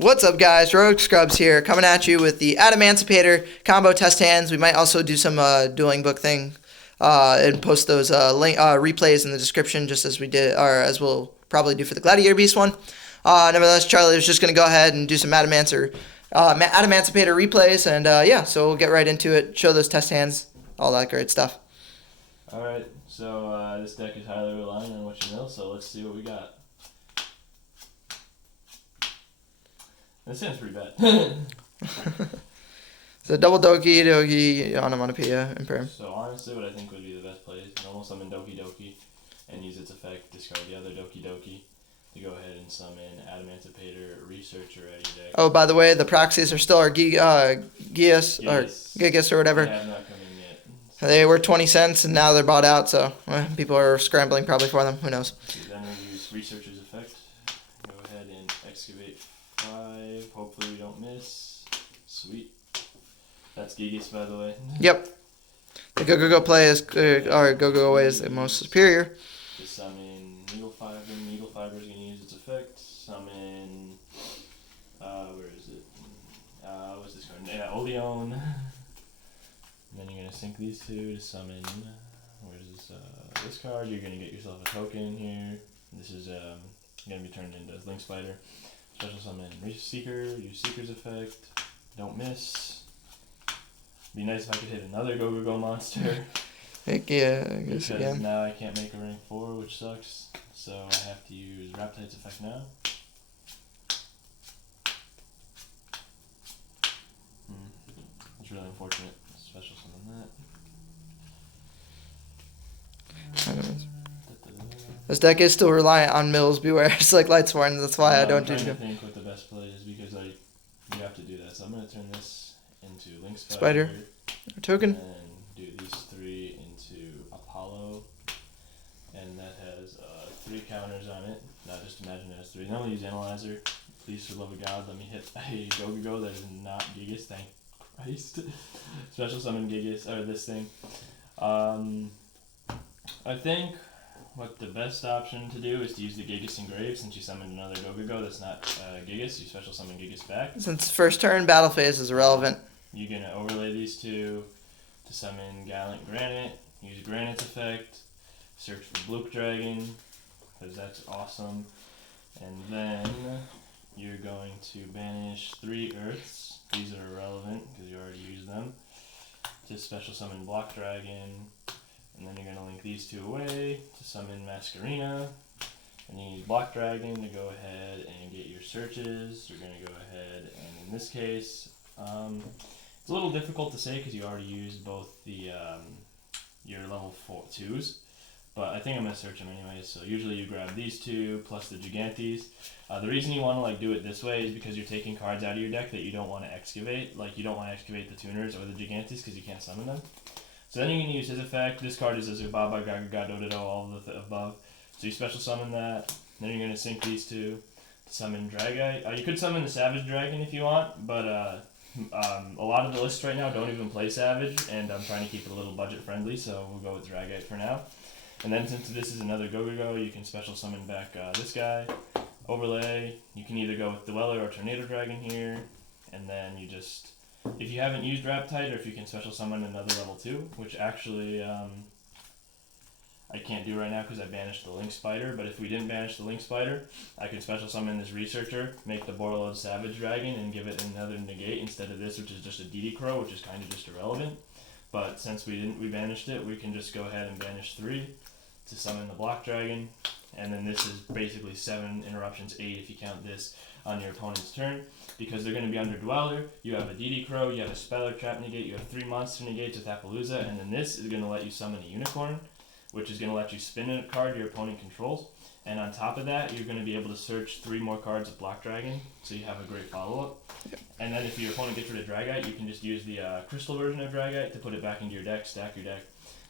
What's up, guys? Rogue Scrubs here, coming at you with the Adamancipator combo test hands. We might also do some dueling book thing and post those replays in the description, just as we did, or as we'll probably do for the Gladiator Beast one. Nevertheless, Charlie was just going to go ahead and do some Adamancipator replays, and yeah, so we'll get right into it, show those test hands, all that great stuff. Alright, so this deck is highly reliant on what you know, so let's see what we got. That sounds pretty bad. So double Doki, Onomatopoeia, Imperm. So honestly, what I think would be the best play is normal summon Doki and use its effect, discard the other Doki to go ahead and summon Adamancipator, Researcher out of your deck. Oh, by the way, the proxies are still our Gigas or whatever. They have not come in yet. So they were 20 cents and now they're bought out, so people are scrambling probably for them. Who knows? Then we'll use Researcher's effect. Go ahead and excavate 5. Hopefully we don't miss. Sweet. That's Gigas, by the way. Yep. The Go play is, or Go away is the most superior. To summon Needle Fiber is going to use its effect. Summon, where is it? What's this card? Yeah, Oleon. And then you're going to sync these two to summon, where's this, this card. You're going to get yourself a token here. This is going to be turned into Link Spider. Special summon Seeker, use Seeker's effect. Don't miss. Be nice if I could hit another Go monster. Heck yeah, I guess because again. now I can't make a rank 4, which sucks. So I have to use Raptite's effect now. It's really unfortunate. Special summon that. This deck is still reliant on Mills Beware. It's like Lightsworn, that's why I don't do I'm it. trying to think what the best play is because you have to do that. So I'm going to turn this into Link Spider. Token. And do these 3 into Apollo. And that has 3 counters on it. Now just imagine it has 3. Then we'll use Analyzer. Please, for the love of God, let me hit a Go that is not Gigas. Thank Christ. Special summon Gigas, or this thing. I think what the best option to do is to use the Gigas Engrave since you summoned another Go that's not Gigas. You special summon Gigas back. Since first turn, battle phase is irrelevant. You're going to overlay these two to summon Gallant Granite. Use Granite's effect. Search for Bloop Dragon, because that's awesome. And then you're going to banish 3 Earths. These are irrelevant because you already used them. Just special summon Block Dragon. And then you're going to link these 2 away to summon Masquerena. And you use Block Dragon to go ahead and get your searches. You're going to go ahead and in this case, it's a little difficult to say because you already used both the your level 2s. But I think I'm going to search them anyways. So usually you grab these 2 plus the Gigantes. The reason you want to do it this way is because you're taking cards out of your deck that you don't want to excavate. Like you don't want to excavate the Tuners or the Gigantes because you can't summon them. So then you can use his effect. This card is a Zubaba, Gaga, all of the above. So you special summon that. Then you're going to sync these 2 to summon Dragite. You could summon the Savage Dragon if you want, but a lot of the lists right now don't even play Savage, and I'm trying to keep it a little budget friendly, so we'll go with Dragite for now. And then since this is another Go, you can special summon back this guy. Overlay, you can either go with Dweller or Tornado Dragon here, and then you just, if you haven't used Raptite, or if you can special summon another level 2, which actually I can't do right now because I banished the Link Spider, but if we didn't banish the Link Spider, I could special summon this Researcher, make the Borreload Savage Dragon, and give it another negate instead of this, which is just a DD Crow, which is kind of just irrelevant. But since we banished it, we can just go ahead and banish 3 to summon the Block Dragon, and then this is basically 7 interruptions, 8 if you count this on your opponent's turn, because they're going to be under Dweller. You have a DD Crow, you have a Speller Trap negate, you have 3 monster negates with Appaloosa, and then this is going to let you summon a Unicorn, which is going to let you spin a card your opponent controls. And on top of that, you're going to be able to search 3 more cards of Block Dragon, so you have a great follow-up. And then if your opponent gets rid of Dragite, you can just use the Crystal version of Dragite to put it back into your deck, stack your deck,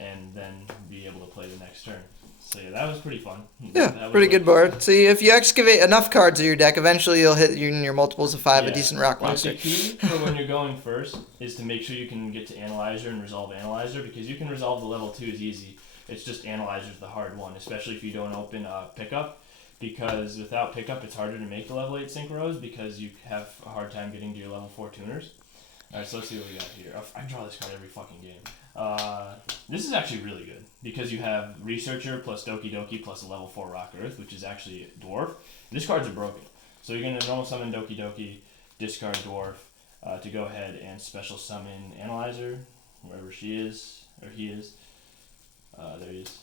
and then be able to play the next turn. So yeah, that was pretty fun. Yeah, pretty good board. See, if you excavate enough cards in your deck, eventually you'll hit your multiples of 5, a decent rock monster. The key for when you're going first is to make sure you can get to Analyzer and resolve Analyzer, because you can resolve the level 2s easy. It's just Analyzer's the hard one, especially if you don't open Pickup. because without pickup, it's harder to make the level 8 synchros because you have a hard time getting to your level 4 tuners. Alright, so let's see what we got here. I draw this card every fucking game. This is actually really good because you have Researcher plus Doki Doki plus a level 4 Rock Earth, which is actually Dwarf. This card's are broken. So you're going to normal summon Doki Doki, discard Dwarf to go ahead and special summon Analyzer, wherever she is, or he is. There he is.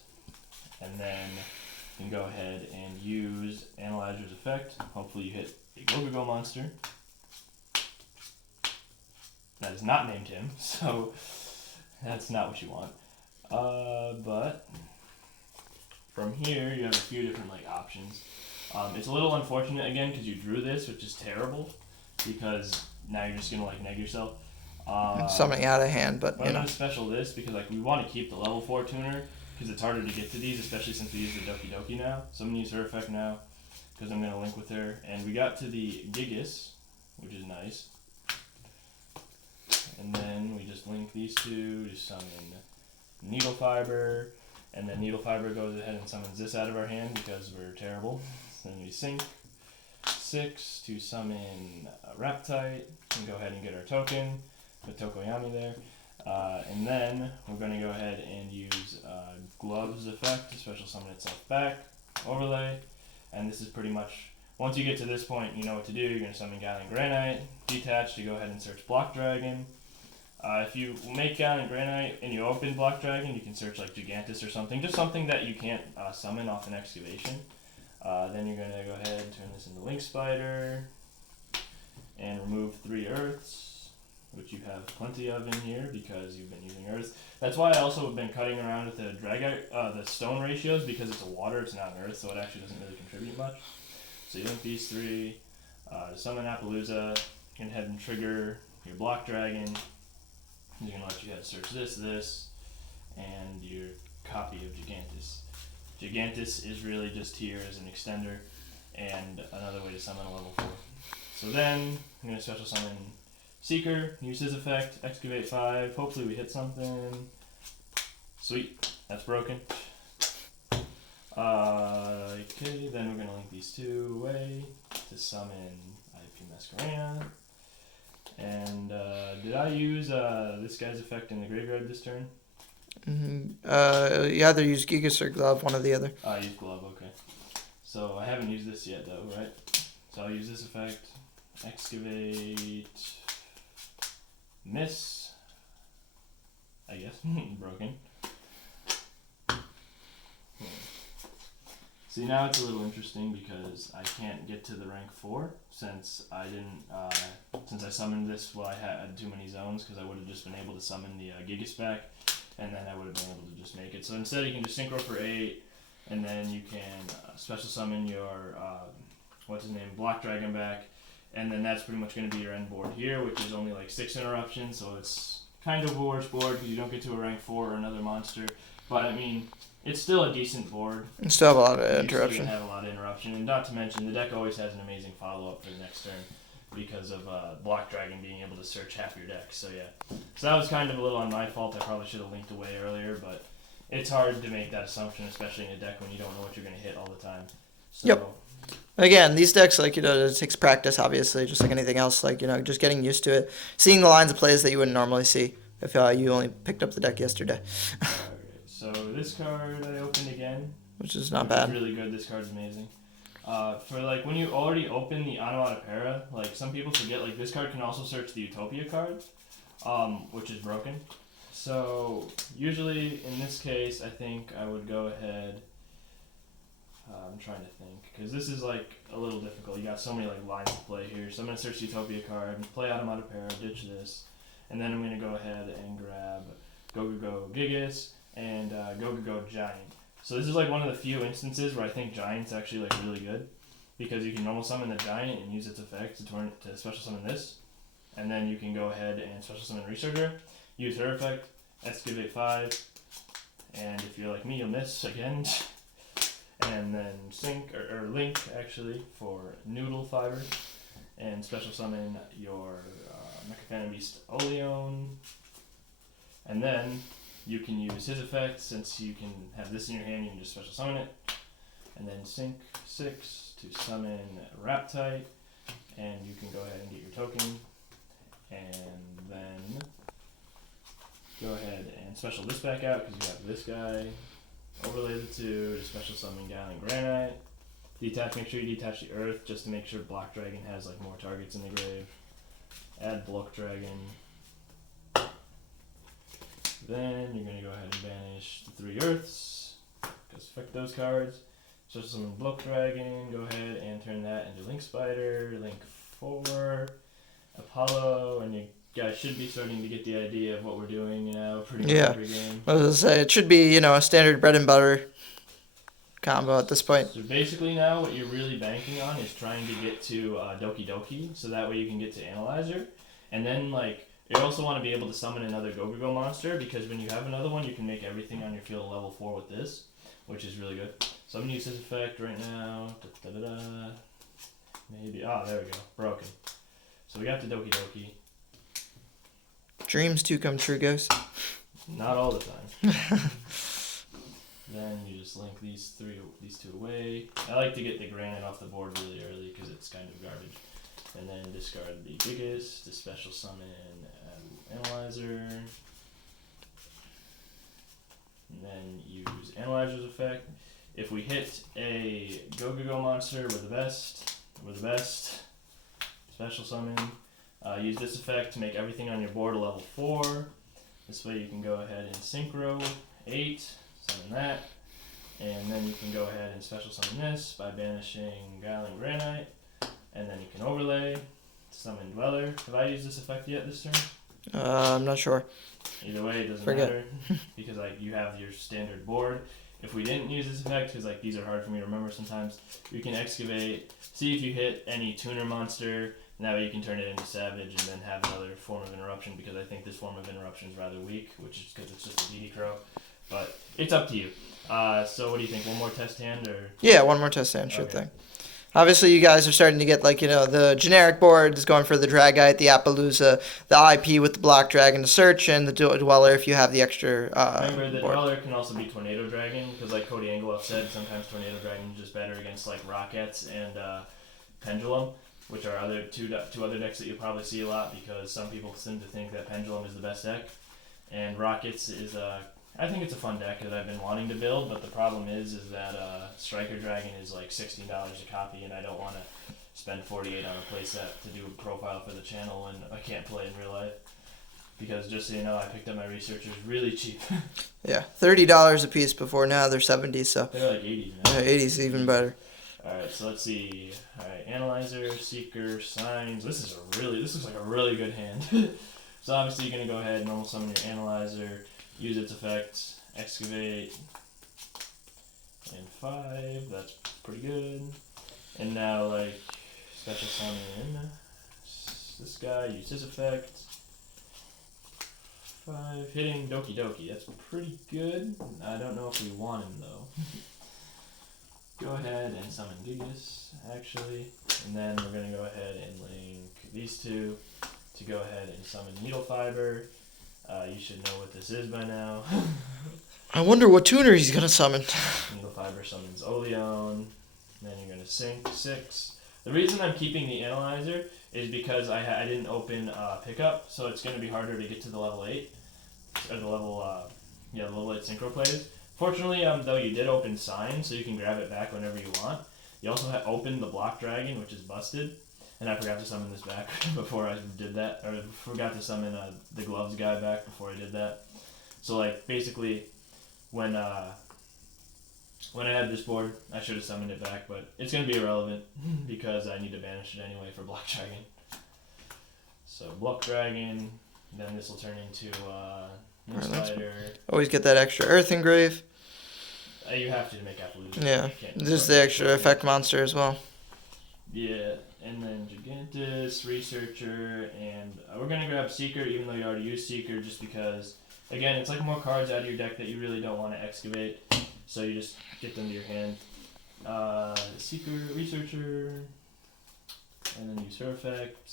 And then you can go ahead and use Analyzer's effect. Hopefully you hit a Go-Go monster. That is not named him, so that's not what you want. But from here you have a few different options. It's a little unfortunate again because you drew this, which is terrible because now you're just gonna neg yourself. Something out of hand, but I'm gonna special this because we want to keep the level 4 tuner because it's harder to get to these, especially since we use the Doki Doki now. So I'm gonna use her effect now because I'm gonna link with her. And we got to the Gigas, which is nice. And then we just link these two to summon Needle Fiber, and then Needle Fiber goes ahead and summons this out of our hand because we're terrible. Then we sink 6 to summon Raptite, and go ahead and get our token with Tokoyami there. And then we're going to go ahead and use Glove's effect to special summon itself back, overlay, and this is pretty much, once you get to this point, you know what to do. You're going to summon Gallant Granite, detach to go ahead and search Block Dragon. If you make Gallant Granite and you open Block Dragon, you can search Gigantus or something, just something that you can't summon off an excavation. Then you're going to go ahead and turn this into Link Spider and remove 3 Earths, which you have plenty of in here because you've been using Earths. That's why I also have been cutting around with the the stone ratios because it's a water, it's not an Earth, so it actually doesn't really contribute much. So you link these 3 to summon Appaloosa, you can head and trigger your Block Dragon. You're going to let you guys search this, and your copy of Gigantus. Gigantus is really just here as an extender, and another way to summon a level 4. So then, I'm going to special summon Seeker, use his effect, Excavate 5, hopefully we hit something. Sweet, that's broken. Okay, then we're going to link these 2 away to summon IP Masquerena. And did I use this guy's effect in the graveyard this turn? You either use Gigas or Glove, one or the other. I used Glove, okay. So I haven't used this yet though, right? So I'll use this effect, Excavate, Miss, I guess, broken. See, now it's a little interesting because I can't get to the rank 4 since I didn't, since I summoned this while I had too many zones, because I would have just been able to summon the Gigas back, and then I would have been able to just make it. So instead you can just synchro for 8, and then you can special summon your, Block Dragon back, and then that's pretty much going to be your end board here, which is only 6 interruptions, so it's kind of a worse board because you don't get to a rank 4 or another monster, but I mean, it's still a decent board. And still have a lot of interruption. You have a lot of interruption, and not to mention the deck always has an amazing follow-up for the next turn because of Block Dragon being able to search half your deck. So yeah, so that was kind of a little on my fault. I probably should have linked away earlier, but it's hard to make that assumption, especially in a deck when you don't know what you're going to hit all the time. So, yep. Again, these decks, it takes practice, obviously, just like anything else. Just getting used to it, seeing the lines of plays that you wouldn't normally see if you only picked up the deck yesterday. So this card I opened again, which is not bad. It's really good. This card's amazing. For when you already open the Adamancipator, some people forget this card can also search the Utopia card, which is broken. So usually in this case, I think I would go ahead. I'm trying to think because this is a little difficult. You got so many lines to play here. So I'm gonna search the Utopia card, play Adamancipator, ditch this, and then I'm gonna go ahead and grab Go Gigas and Go Giant. So this is one of the few instances where I think Giant's actually really good because you can normal summon the Giant and use its effect to special summon this, and then you can go ahead and special summon Researcher, use her effect, Excavate 5, and if you're like me, you'll miss again, and then sync or link actually for Noodle Fiber, and special summon your Mechaphantom Beast Oleon, and then you can use his effect since you can have this in your hand. You can just special summon it, and then sink 6 to summon Raptite, and you can go ahead and get your token, and then go ahead and special this back out because you have this guy. Overlay the 2 to special summon Gallant Granite. Detach, make sure you detach the Earth just to make sure Block Dragon has like more targets in the grave. Add Block Dragon. Then you're going to go ahead and banish the 3 Earths, because affect those cards. So some Block Dragon, go ahead and turn that into Link Spider, Link 4, Apollo, and you guys should be starting to get the idea of what we're doing now pretty much every game. I was going to say, it should be, a standard bread and butter combo at this point. So basically now what you're really banking on is trying to get to Doki Doki, so that way you can get to Analyzer. And then you also want to be able to summon another Go-Go monster, because when you have another one, you can make everything on your field a level 4 with this, which is really good. So I'm going to use this effect right now. Maybe. There we go. Broken. So we got the Doki Doki. Dreams do come true, guys. Not all the time. Then you just link these 2 away. I like to get the granite off the board really early because it's kind of garbage. And then discard the biggest, the special summon Analyzer. And then use Analyzer's effect. If we hit a Go-Go monster, we're the best. Special summon. Use this effect to make everything on your board a level 4. This way you can go ahead and synchro 8, summon that. And then you can go ahead and special summon this by banishing Gallant Granite. And then you can overlay, summon Dweller. Have I used this effect yet this turn? I'm not sure. Either way, it doesn't matter because you have your standard board. If we didn't use this effect, because these are hard for me to remember sometimes, you can excavate, see if you hit any tuner monster. That way you can turn it into Savage and then have another form of interruption, because I think this form of interruption is rather weak, which is because it's just a DD Crow. But it's up to you. So what do you think? One more test hand or? Yeah, one more test hand, sure thing. Obviously, you guys are starting to get, the generic board is going for the Dragite, the Appaloosa, the IP with the Block Dragon to search, and the Dweller if you have the extra Remember, the board. Dweller can also be Tornado Dragon, because like Cody Engeloff said, sometimes Tornado Dragon is just better against, Rockets and Pendulum, which are two other decks that you'll probably see a lot, because some people seem to think that Pendulum is the best deck. And Rockets is I think it's a fun deck that I've been wanting to build, but the problem is that Striker Dragon is like $16 a copy, and I don't want to spend $48 on a playset to do a profile for the channel when I can't play in real life. Because just so you know, I picked up my researchers really cheap. Yeah, $30 a piece before, now they're $70, so. They're like 80 now. Yeah, 80's even better. Alright, so let's see. Alright, Analyzer, Seeker, Signs. This looks like a really good hand. So obviously you're going to go ahead and normal summon your Analyzer, use its effects, Excavate, and 5, that's pretty good. And now, special summon this guy, use his effect, 5, hitting Doki Doki, that's pretty good. I don't know if we want him, though. Go ahead and summon Gigas, actually, and then we're going to go ahead and link these 2 to go ahead and summon Needle Fiber. You should know what this is by now. I wonder what tuner he's going to summon. Needle Fiber summons Oleon. Then you're going to sink 6. The reason I'm keeping the Analyzer is because I didn't open Pickup, so it's going to be harder to get to the level 8. Or the level 8 Synchro plays. Fortunately, though, you did open Sign, so you can grab it back whenever you want. You also opened the Block Dragon, which is busted. And I forgot to summon this back before I did that. Or forgot to summon the Gloves guy back before I did that. So, basically, when I had this board, I should have summoned it back. But it's going to be irrelevant because I need to banish it anyway for Block Dragon. So, Block Dragon. Then this will turn into Spider. Always get that extra Earth Engrave. You have to make Appaloosa. Yeah, just the extra effect monster as well. Yeah, and then Gigantus, Researcher, and we're going to grab Seeker, even though you already used Seeker, just because, again, it's more cards out of your deck that you really don't want to excavate, so you just get them to your hand. Seeker, Researcher, and then use her effect.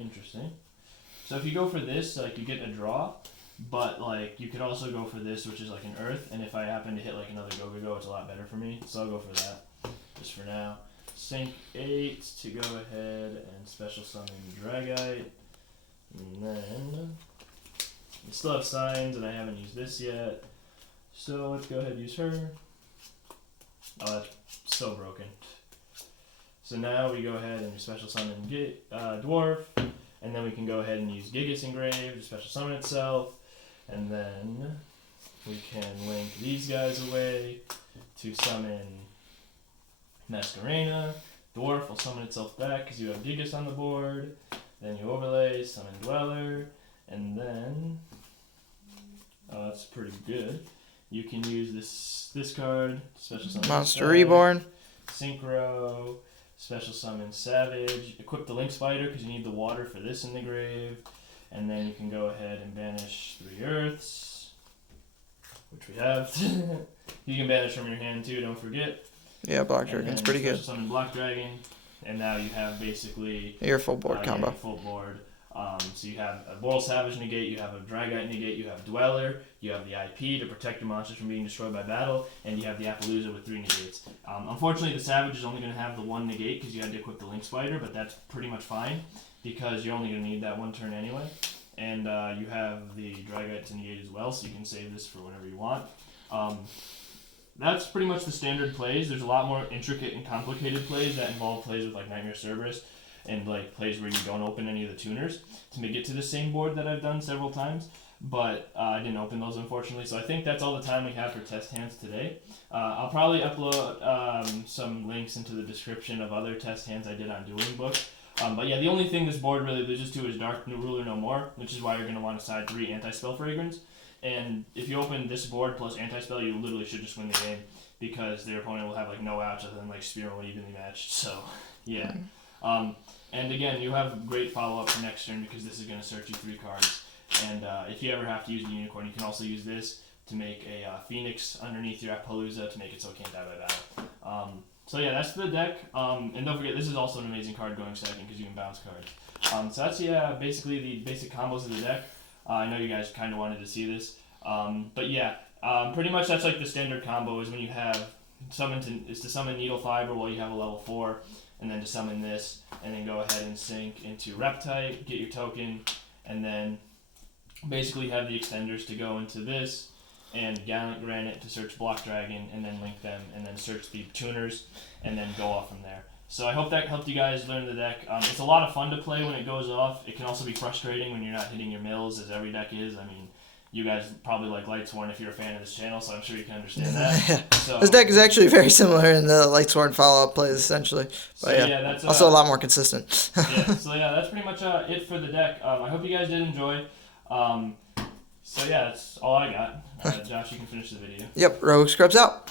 Interesting. So if you go for this, you get a draw, But like you could also go for this, which is like an earth, and if I happen to hit like another go, it's a lot better for me. So I'll go for that just for now. Sink 8 to go ahead and special summon Dragite. And then we still have signs, and I haven't used this yet. So let's go ahead and use her. Oh, that's so broken. So now we go ahead and special summon Dwarf, and then we can go ahead and use Gigas Engrave to special summon itself, and then we can link these guys away to summon Masquerena. Dwarf will summon itself back because you have Gigas on the board. Then you overlay, summon Dweller, and then that's pretty good. You can use this card, special summon Monster Savage, Reborn. Synchro, special summon Savage, equip the Link Spider because you need the water for this in the grave, and then you can go ahead and banish 3 Earths, which we have. You can banish from your hand too, don't forget. Yeah, Black Dragon's pretty good. Special summon Black Dragon, and now you have basically Your full board combo. full board. So you have a Boral Savage negate, you have a Dragite negate, you have Dweller, you have the IP to protect your monsters from being destroyed by battle, and you have the Appaloosa with 3 negates. Unfortunately, the Savage is only going to have the 1 negate because you had to equip the Link Spider, but that's pretty much fine because you're only going to need that 1 turn anyway. And you have the Dragite to negate as well, so you can save this for whenever you want. That's pretty much the standard plays. There's a lot more intricate and complicated plays that involve plays with like Nightmare Cerberus and like plays where you don't open any of the tuners to make it to the same board that I've done several times. But I didn't open those unfortunately. So I think that's all the time we have for test hands today. I'll probably upload some links into the description of other test hands I did on Dueling Book. But yeah, the only thing this board really loses to is Dark Ruler No More, which is why you're going to want to side 3 Anti-Spell Fragrance. And if you open this board plus Anti-Spell, you literally should just win the game because their opponent will have like no outs other than like Spear when evenly matched. So yeah. And again, you have great follow-up for next turn because this is going to search you 3 cards. And if you ever have to use the Unicorn, you can also use this to make a Phoenix underneath your Appaloosa to make it so it can't die by battle. So yeah, that's the deck. And don't forget, this is also an amazing card going second because you can bounce cards. So that's basically the basic combos of the deck. I know you guys kind of wanted to see this. But yeah, pretty much that's like the standard combo is when you have to summon Needle Fiber while you have a level 4. And then to summon this, and then go ahead and sink into Reptite, get your token, and then basically have the extenders to go into this, and Gallant Granite to search Block Dragon, and then link them, and then search the tuners, and then go off from there. So I hope that helped you guys learn the deck. It's a lot of fun to play when it goes off. It can also be frustrating when you're not hitting your mills, as every deck is. I mean, you guys probably like Lightsworn if you're a fan of this channel, so I'm sure you can understand that. So, this deck is actually very similar in the Lightsworn follow-up plays, essentially. But yeah, that's also a lot more consistent. So yeah, that's pretty much it for the deck. I hope you guys did enjoy. So yeah, that's all I got. Josh, you can finish the video. Yep, Rogue Scrubs out.